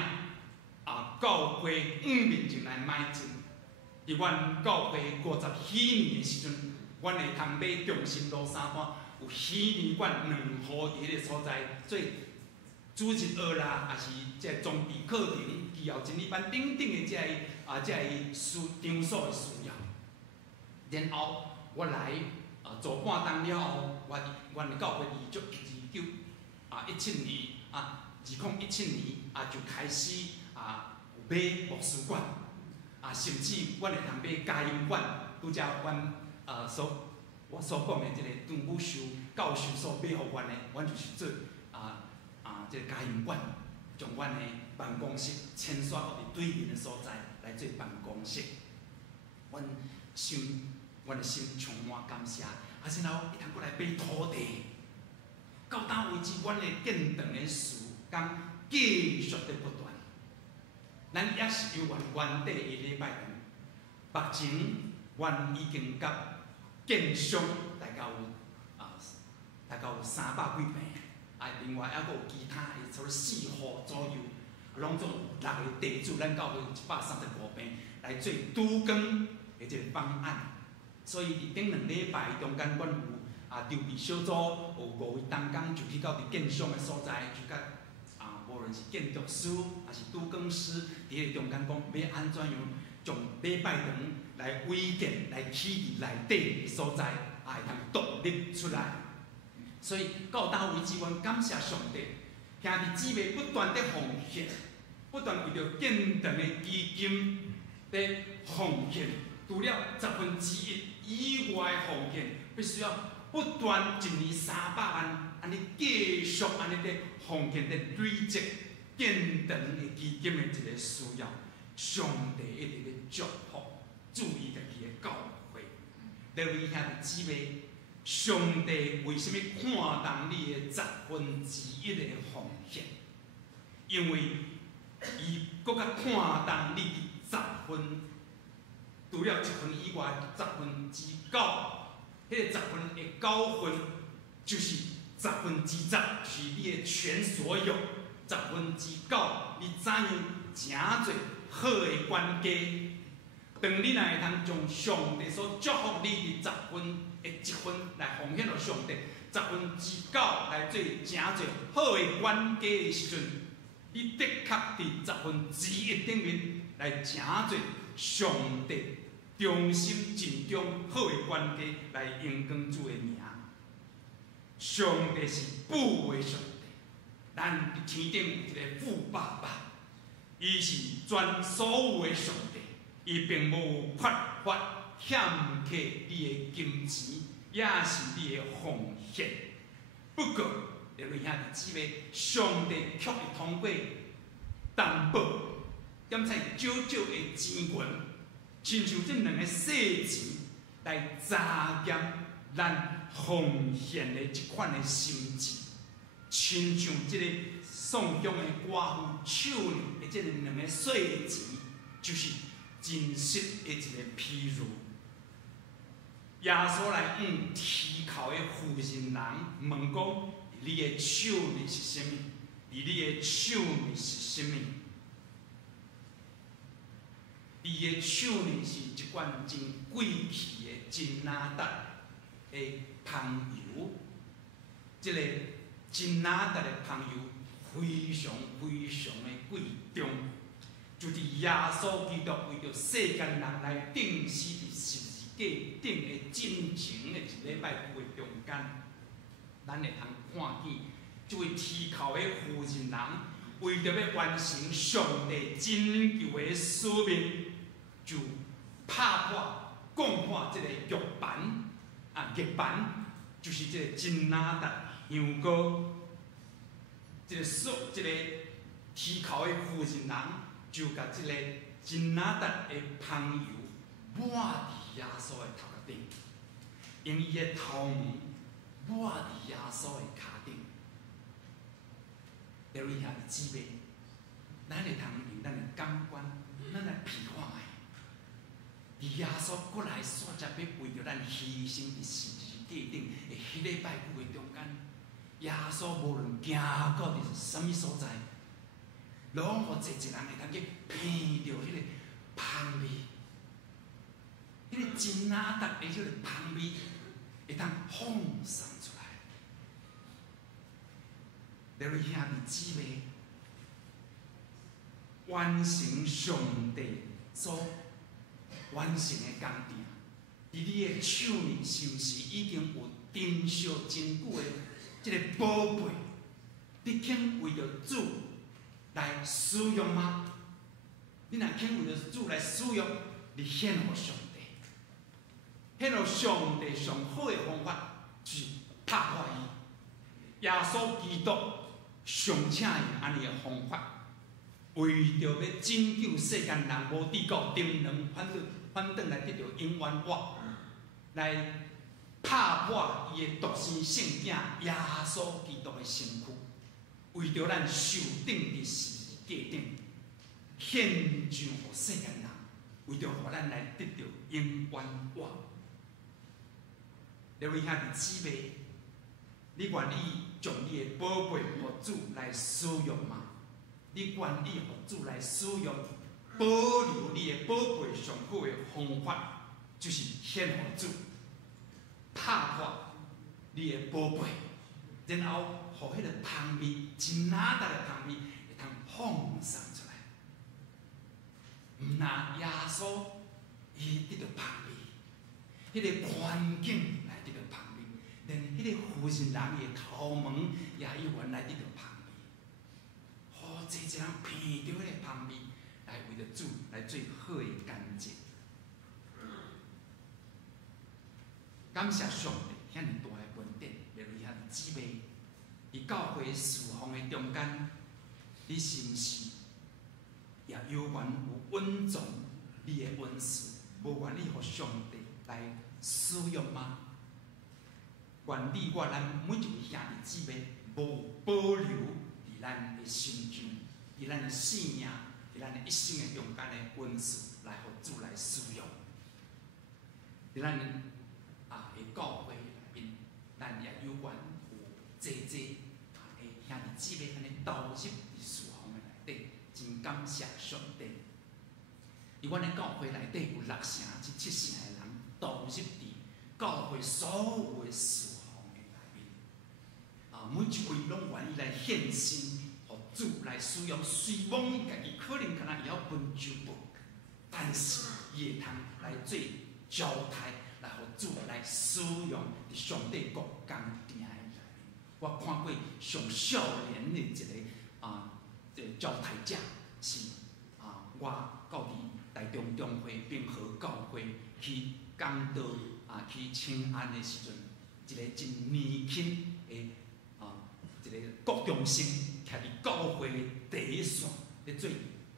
教会5年前来迈进。伫阮教会54年的时阵，阮会通买中心路3段，有喜年馆2号伫迄个所在做主日学啦，也是即装备课程、祈后真理班等等的即个场所的需要，然后。我来做半当了后，阮的教会2017年2017年就开始买牧师馆甚至阮会通买佳音馆，拄则我所讲的即个长母修教授所买互阮的，阮就是做即个佳音馆，将阮的办公室迁徙到伫对面的所在来做办公室，阮的心充满感谢，然后会通过来买土地，到当为止，阮的建堂的事工继续的不断。咱也是有原地的礼拜堂，目前阮已经甲建商大概有300几平，另外还佫有其他的，差不多4户左右，拢总6个地主，咱教会有135平来做拄更的一个方案。所以伫顶2礼拜中间，阮有筹备小组，有5位同工就去到伫建商的所在，去甲无论是建筑师还是拄更师，伫迄个中间讲要安怎样将礼拜堂来违建来起伫内底的所在，会通独立出来。所以到当为止，阮感谢上帝，兄弟姊妹不断的奉献，不断为着建堂的基金的奉献，除了1/10以外的奉献，必须要不断1年300万，安尼继续安尼的奉献的累积建堂的基金的一个需要，上帝一直咧祝福，注意家己的教会。各位兄弟姊妹，上帝为什么看重你的1/10的奉献？因为伊搁较看重你的10分。除了1分以外，9/10，迄个10分的9分，就是10/10，就是你的全所有。9%，你怎样真侪好的管家？当你若会通将上帝所祝福你的1分来奉献予上帝，9%来做真侪好的管家的时阵，你的确伫1/10顶面来真侪上帝忠心尽忠好的管家来荣光主的名。上帝是父的上帝，咱伫天顶有一个父爸爸，伊是全所有的上帝。伊并无缺乏欠客你的金钱，也是你的奉献。不过，各位兄弟姊妹，上帝却会通过担保，检采少少的钱源，亲像这2个细钱来查验咱奉献的一款的心志，亲像这个宋江的寡妇手里的这2个细钱，就是真实的一个譬如。耶稣来啼哭的妇人人问讲：你的手里是甚物？你的手里是甚物？你的手里是一罐真贵气的真哪达的香油。这个真哪达的香油非常非常的贵重。就是耶稣基督为着世间人来定死伫十字架顶的真情的1礼拜久的中间，咱会通看见这位啼哭的妇人人，为着要完成上帝拯救的使命，就拍破、讲破这个玉盘玉盘，就是这个真哪达香膏，这个啼哭的妇人人。就甲即个真哪达的香油抹伫耶稣的头壳顶，用伊的头毛抹伫耶稣的骹顶。各位兄弟姊妹，咱会通用咱的感官，咱来批看下，伫耶稣过来煞才要为着咱牺牲伫十字架顶的迄礼拜久的中间，耶稣无论行到伫什么所在。拢互一人会通去闻到迄个香味，迄个真哪达的迄个香味会通放送出来。各位兄弟姊妹，完成上帝所完成的工程，伫你的手里是毋是已经有珍惜真久的即个宝贝？你肯为着主来使用吗？你若肯为着主来使用，你献予上帝，献予上帝上好的方法就是拍破伊。耶稣基督上请用安尼的方法，为着要拯救世间人无地狱沉沦，反转来得到永远活，来拍破伊的独生圣子耶稣基督的身躯。为着咱受定伫十字架顶，献上予世间人，为着互咱来得到永远活。各位兄弟姊妹，你愿意将你的宝贝予主来使用吗？你愿意予主来使用，保留你的宝贝上好的方法，就是献予主，拍破你的宝贝，然后。互迄个香味，真哪达的香味，会通放送出来。毋那耶稣，伊得到香味，迄个环境来得到香味，连迄个妇人人的头毛也有原来得到香味。好，这一人闻到迄个香味，来为着主来做好的干净。感谢上帝，遐尔大的恩典，也为遐姊妹。伫教会侍奉的中间，你是毋是也有愿有稳重你的恩赐，无愿意互上帝来使用吗？愿你我咱每一位兄弟姊妹，无保留伫咱的心中，伫咱的性命，伫咱的一生的中间的恩赐，来互主来使用。伫咱的教会内面，咱也有愿有济兄弟姊妹安尼投入伫真感谢上帝。伫阮的教会内底有6成至7成的人投入伫教会所有的事奉的内面。每一位拢愿意来献身，互主来使用。虽望伊家己可能敢若会晓分酒无，但是伊会通来做招待，来互主来使用伫上帝国工程的内面。我看过上少年的一个招待者是我到伫台中中会并河教会去讲道去请安的时阵，一个真年轻的一个高中生，徛伫教会第一线，咧做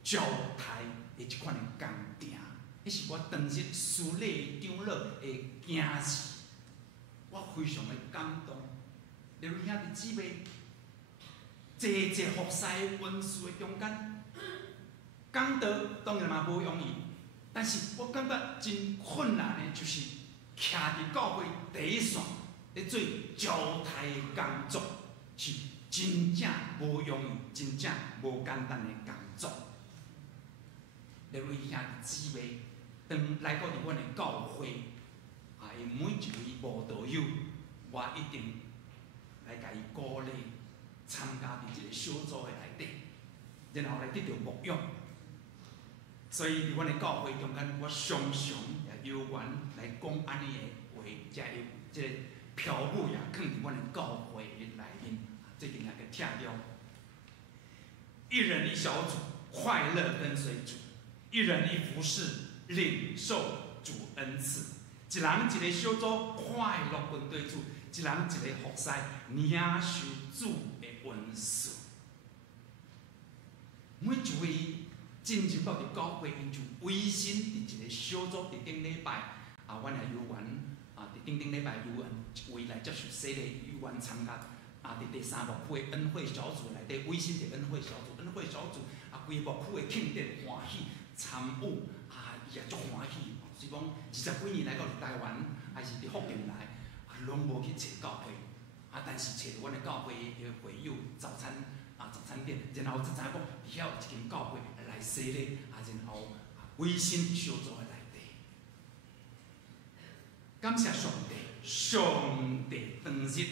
招待的即款的工程。迄是我当日司礼长老的囝儿，我非常的感动。例如兄弟姊妹，济服侍文书的中间，讲道当然嘛无容易，但是我感觉真困难的，就是徛伫教会第一线，咧做招待的工作，是真正无容易，真正无简单的工作。例如兄弟姊妹，当来到伫阮的教会，因每一位慕道友，我一定来甲伊鼓励，参加伫一个小组的内底，然后来得到牧养。所以伫阮的教会中间，我常常也有缘来讲安尼的话，才有即个飘舞也放伫阮的教会的内面。最近也个听到，一人一小组，快乐跟随主；一人一服侍，领受主恩赐。一人一个小组，快乐跟对主；一人一个服侍，领受主的恩赐。每一位进入到伫教会，因就委身伫一个小组。伫顶礼拜阮也有缘伫顶礼拜有缘一位来接受洗礼，有缘参加伫第3幕区的恩惠小组内底委身伫恩惠小组。恩惠小组规幕区的庆典欢喜参与伊也足欢喜。是讲20几年来到伫台湾，还是伫福建来，拢无去找教会，但是找阮的教会的会友早餐店，然后才知影讲，伫遐有一间教会来洗礼，然后委身伫小组的内底。感谢上帝，上帝当日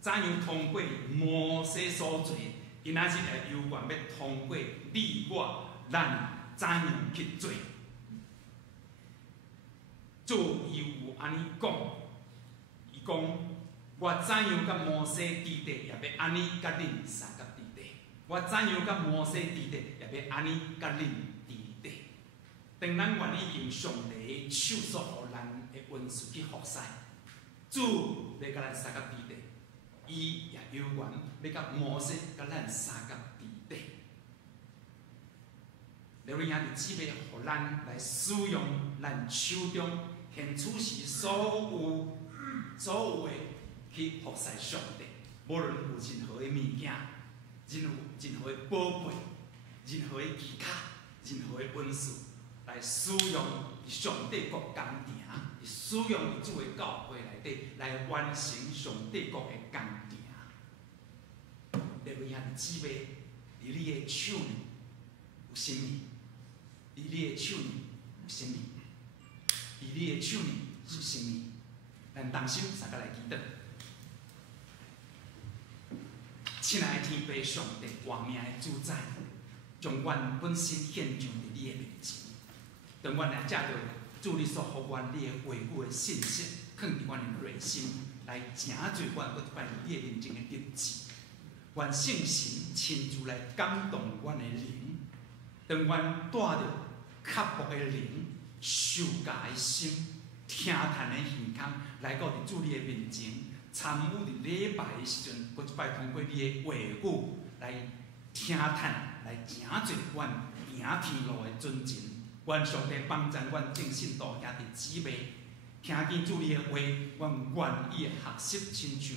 怎样通过摩西所做，今仔日也有缘要通过你我咱怎样去做。主伊有安尼讲，伊讲我怎样甲摩西伫地，也要安尼甲恁三甲伫地；我怎样甲摩西伫地，也要安尼甲恁伫地。当咱愿意用上帝的手所互咱的恩赐去服侍，主要甲咱三甲伫地，伊也有缘要甲摩西甲咱三甲伫地。例如兄弟姊妹，互咱来使用咱手中现此时所有的去服侍上帝，无论有任何的物件，任何的宝贝，任何的奇卡，任何的恩赐，来使用上帝国工程，使用主的教会内底来完成上帝国的工程。例如兄弟姊妹，伫你的手里有啥物？伫你的手里有啥物？伫你的手里是啥物？咱同心三甲来祈祷。亲爱的天父上帝，活命的主宰，将阮本身献上伫你的面前。当阮来借着主你所予阮你的话语的信息，放伫阮的内心，来成就阮搁一摆你的面前的日子。愿圣神亲自来感动阮的灵，当阮带着刻薄的灵、受教的心、听叹的耳孔，来到伫主你的面前，参与伫礼拜的时阵，搁一摆通过你的话语来听叹，来成就阮行天路的准前。愿上帝帮助阮正信徒兄弟姊妹，听见主你的话，阮愿意学习亲像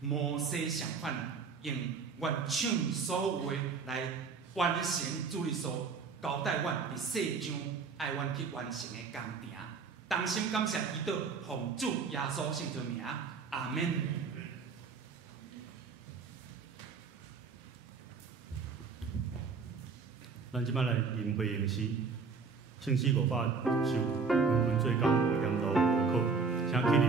摩西相反，用阮手所有的来完成主你所交代阮伫世上爱阮去完成的工程。同心感谢祈祷，奉主耶稣圣尊名，阿门。咱即摆来吟回应诗，圣诗510首，分分做工无嫌路无考，请起立。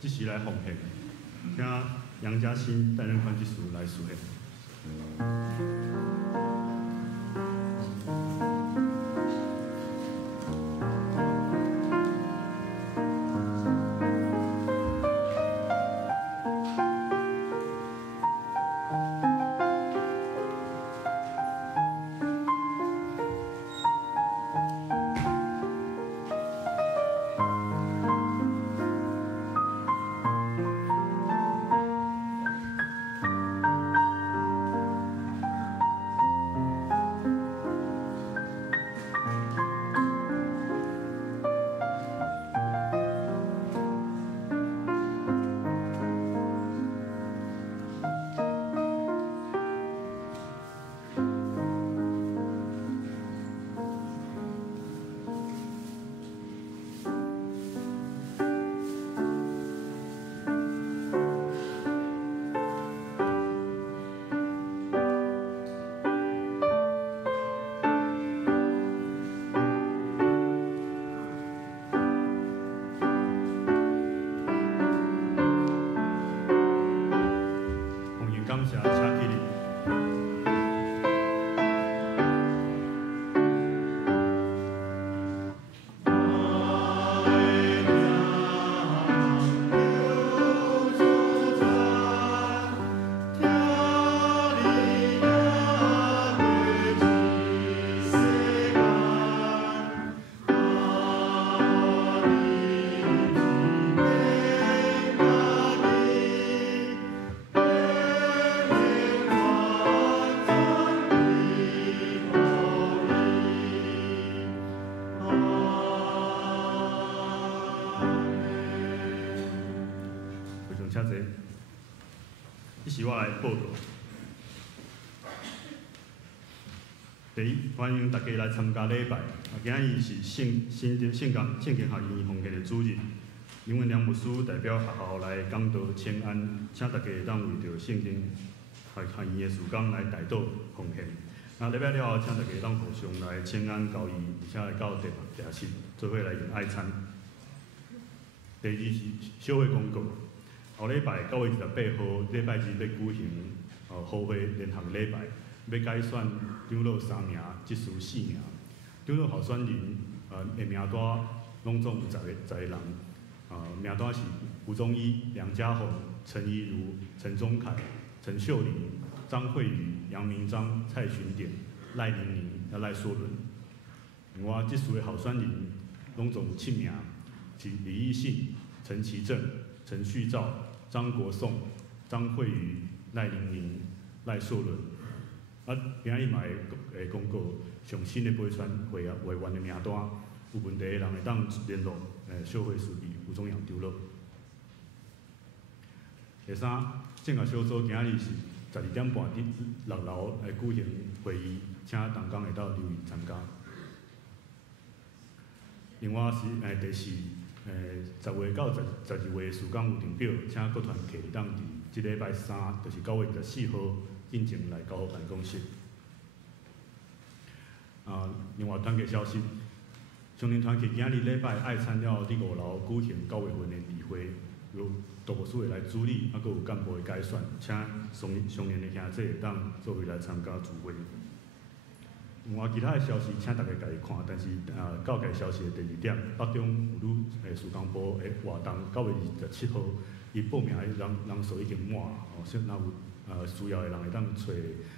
即时来奉献，请杨嘉欣担任管技师来书献。是我来报道。第一，欢迎大家来参加礼拜。今日是圣经学院奉献的主日，因为梁牧师代表学校来讲道请安，请大家当为着圣经学院的事工来代祷奉献。那礼拜了后，请大家当互相来请安交易，而且来到地室做伙来用爱餐。第二是小会公告。后礼拜9月18号，礼拜日要举行好会联合礼拜，要改选长老3名，执事4名。长老候选人名单拢总有10个人，名单是吴宗一、梁家宏、陈怡如、陈宗凯、陈秀玲、张慧宇、杨明章、蔡寻典、赖玲玲、赖硕伦。我这属的候选人拢总有7名，是李义信、陈其正、陈旭照、张国颂、张慧宇、赖玲玲、赖硕伦。今日嘛会公告上新的陪选会员的名单，有问题的人会当联络小会书记吴宗阳丢了。第三，政协小组今日是12点半伫6楼来举行会议，请同工会当留意参加。另外是第四，10月到12月时间有定表，请各团客当伫即礼拜3，就是9月24号进前来交互办公室。另外团客消息，少年团客今日礼拜爱参了伫5楼举行9月份的例会，有导师会来主理，还佫有干部的改选，请相连的兄弟会当做位来参加聚会。另外其他的消息，请大家家己看。但是告解消息的第2点，北中妇女事工部的活动9月27号，伊报名的人数已经满，若有需要的人会当找，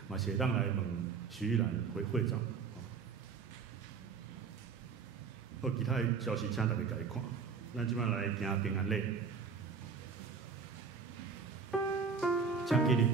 嘛是会当来问徐玉兰会长。好，其他的消息请大家家己看。咱即摆来行平安礼，请起立。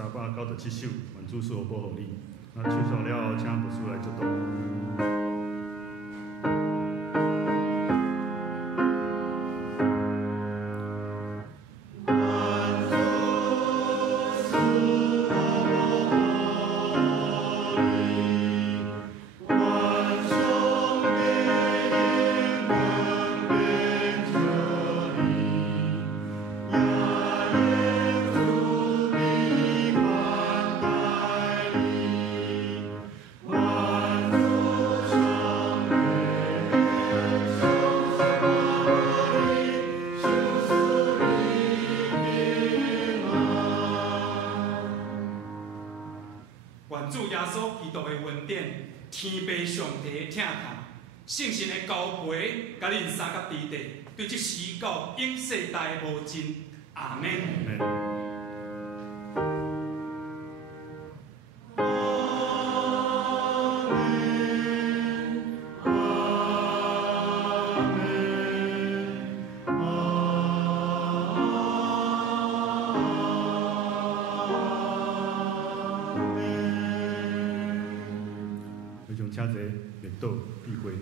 397首，愿主所保护你。那唱上了后，请牧师来接导。万愿主耶稣基督的恩典、天父上帝的疼痛、圣神的交陪，甲恁三甲地地，对这时到永世代无尽。阿门。请坐，列倒闭会。